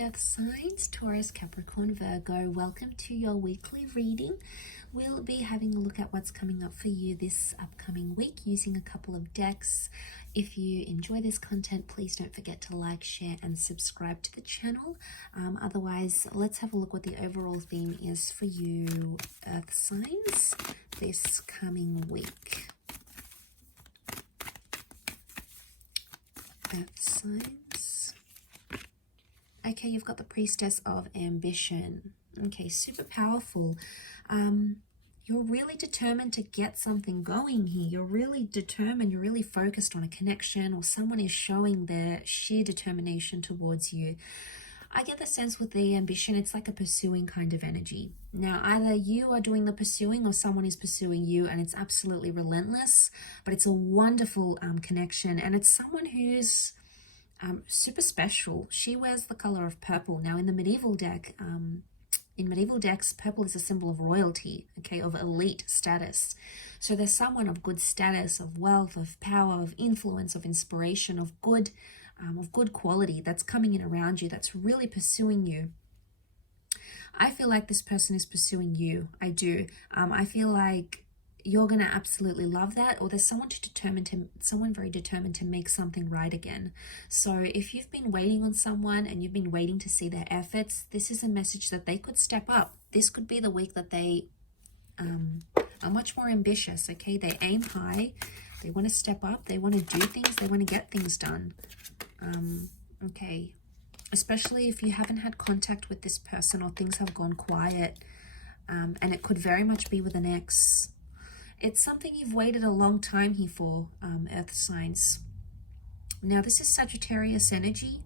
Earth signs, Taurus, Capricorn, Virgo. Welcome to your weekly reading. We'll be having a look at what's coming up for you this upcoming week using a couple of decks. If you enjoy this content, please don't forget to like, share, and subscribe to the channel. Otherwise, let's have a look what the overall theme is for you, Earth signs, this coming week. Earth signs. Okay, you've got the Priestess of Ambition. Okay, super powerful. You're really determined to get something going here. You're really determined, you're really focused on a connection, or someone is showing their sheer determination towards you. I get the sense with the ambition, it's like a pursuing kind of energy. Now, either you are doing the pursuing or someone is pursuing you, and it's absolutely relentless, but it's a wonderful connection, and it's someone who's super special. She wears the color of purple. Now, in the medieval deck, in medieval decks, purple is a symbol of royalty, okay, of elite status. So there's someone of good status, of wealth, of power, of influence, of inspiration, of good quality that's coming in around you, that's really pursuing you. I feel like this person is pursuing you. I do. I feel like you're going to absolutely love that, or there's someone very determined to make something right again. So if you've been waiting on someone and you've been waiting to see their efforts, this is a message that they could step up. This could be the week that they are much more ambitious, okay? They aim high, they want to step up, they want to do things, they want to get things done. Okay, especially if you haven't had contact with this person or things have gone quiet, and it could very much be with an ex. It's something you've waited a long time here for, Earth signs. Now, this is Sagittarius energy.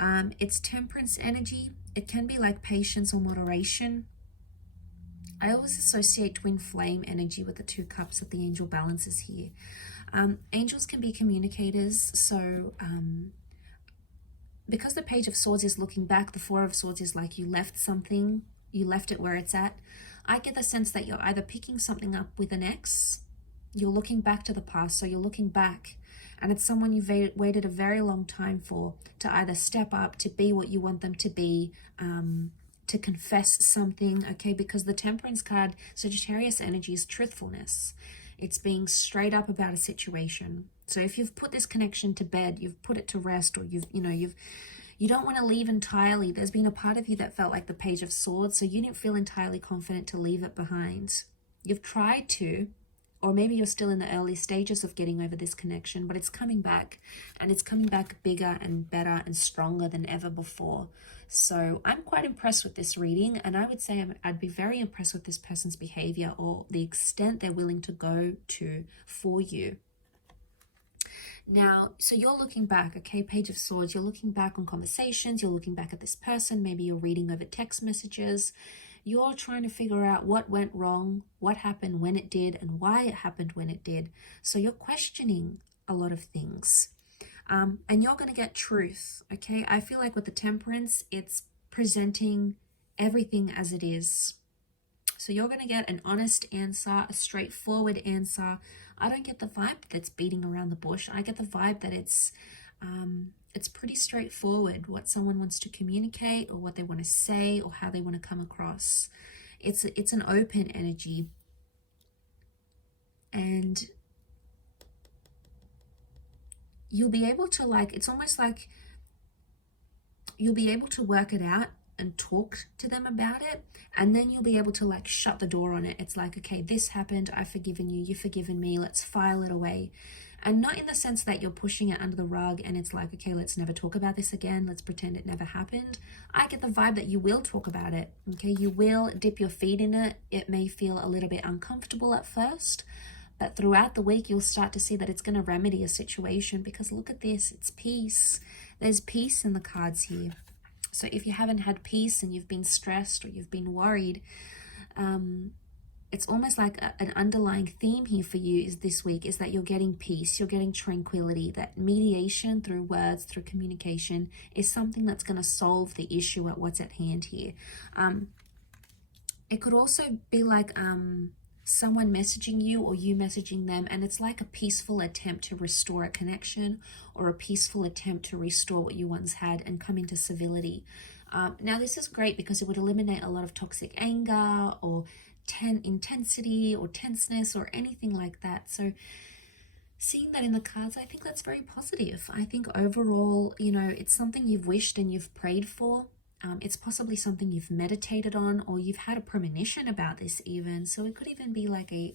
It's Temperance energy. It can be like patience or moderation. I always associate twin flame energy with the 2 cups that the angel balances here. Angels can be communicators. So because the Page of Swords is looking back, the 4 of Swords is like you left something, you left it where it's at. I get the sense that you're either picking something up with an ex, you're looking back to the past, so you're looking back, and it's someone you've waited a very long time for to either step up, to be what you want them to be, to confess something, okay? Because the Temperance card, Sagittarius energy, is truthfulness. It's being straight up about a situation. So if you've put this connection to bed, you've put it to rest, or you don't want to leave entirely. There's been a part of you that felt like the Page of Swords, so you didn't feel entirely confident to leave it behind. You've tried to, or maybe you're still in the early stages of getting over this connection, but it's coming back, and it's coming back bigger and better and stronger than ever before. So I'm quite impressed with this reading, and I would say I'd be very impressed with this person's behavior or the extent they're willing to go to for you. Now, so you're looking back, okay, Page of Swords, you're looking back on conversations, you're looking back at this person, maybe you're reading over text messages, you're trying to figure out what went wrong, what happened when it did, and why it happened when it did. So you're questioning a lot of things, and you're going to get truth, okay? I feel like with the Temperance, it's presenting everything as it is. So you're going to get an honest answer, a straightforward answer. I don't get the vibe that's beating around the bush. I get the vibe that it's pretty straightforward what someone wants to communicate, or what they want to say, or how they want to come across. It's an open energy, and you'll be able to, like, it's almost like you'll be able to work it out and talk to them about it, and then you'll be able to, like, shut the door on it. It's like, okay, this happened, I've forgiven you, you've forgiven me, let's file it away. And not in the sense that you're pushing it under the rug and it's like, okay, let's never talk about this again, let's pretend it never happened. I get the vibe that you will talk about it, okay? You will dip your feet in it. It may feel a little bit uncomfortable at first, but throughout the week you'll start to see that it's going to remedy a situation, because look at this, it's peace. There's peace in the cards here. So if you haven't had peace and you've been stressed or you've been worried, it's almost like an underlying theme here for you is this week is that you're getting peace, you're getting tranquility, that mediation through words, through communication is something that's going to solve the issue at what's at hand here. It could also be like someone messaging you or you messaging them, and it's like a peaceful attempt to restore a connection or a peaceful attempt to restore what you once had and come into civility. Now this is great because it would eliminate a lot of toxic anger or intensity or tenseness or anything like that. So seeing that in the cards, I think that's very positive. I think overall, you know, it's something you've wished and you've prayed for. It's possibly something you've meditated on, or you've had a premonition about this even. So it could even be like a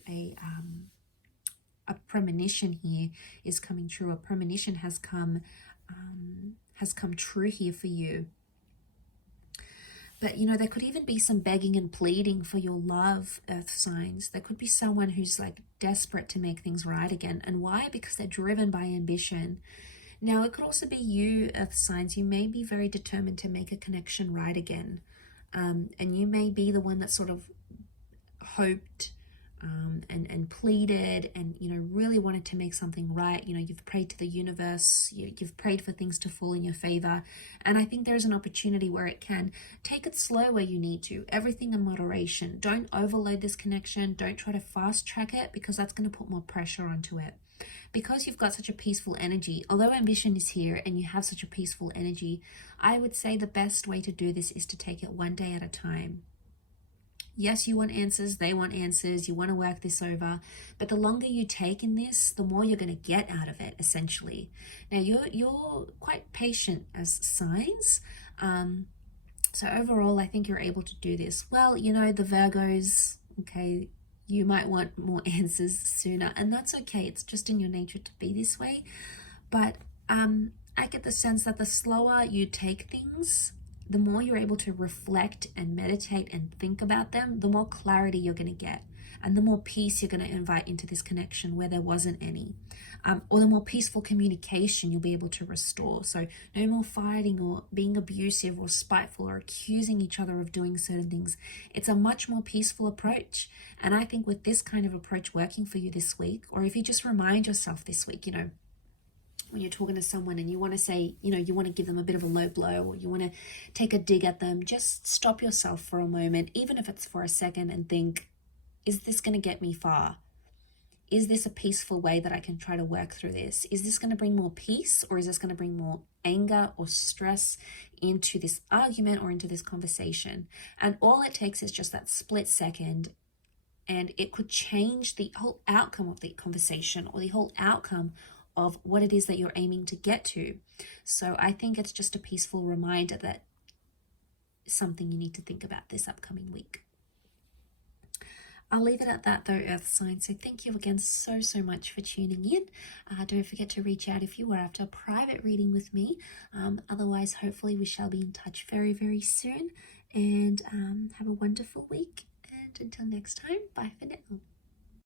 premonition here is coming true. A premonition has come true here for you. But, you know, there could even be some begging and pleading for your love, earth signs. There could be someone who's like desperate to make things right again. And why? Because they're driven by ambition. Now, it could also be you, earth signs. You may be very determined to make a connection right again. And you may be the one that sort of hoped and pleaded and, you know, really wanted to make something right. You know, you've prayed to the universe, you've prayed for things to fall in your favor. And I think there's an opportunity where it can. Take it slow where you need to, everything in moderation. Don't overload this connection. Don't try to fast track it, because that's going to put more pressure onto it. Because you've got such a peaceful energy, although ambition is here and you have such a peaceful energy, I would say the best way to do this is to take it one day at a time. Yes, you want answers, they want answers, you want to work this over, but the longer you take in this, the more you're going to get out of it, essentially. Now, you're quite patient as signs, so overall, I think you're able to do this. Well, you know, the Virgos, okay, you might want more answers sooner, and that's okay. It's just in your nature to be this way, but I get the sense that the slower you take things, the more you're able to reflect and meditate and think about them, the more clarity you're going to get, and the more peace you're going to invite into this connection where there wasn't any, or the more peaceful communication you'll be able to restore. So no more fighting or being abusive or spiteful or accusing each other of doing certain things. It's a much more peaceful approach. And I think with this kind of approach working for you this week, or if you just remind yourself this week, you know, when you're talking to someone and you want to say, you know, you want to give them a bit of a low blow, or you want to take a dig at them, just stop yourself for a moment, even if it's for a second, and think, is this going to get me far? Is this a peaceful way that I can try to work through this? Is this going to bring more peace, or is this going to bring more anger or stress into this argument or into this conversation? And all it takes is just that split second, and it could change the whole outcome of the conversation or the whole outcome of what it is that you're aiming to get to. So I think it's just a peaceful reminder that something you need to think about this upcoming week. I'll leave it at that though, earth signs. So thank you again so much for tuning in. Don't forget to reach out if you were after a private reading with me. Otherwise, hopefully we shall be in touch very soon. And have a wonderful week. And until next time, bye for now.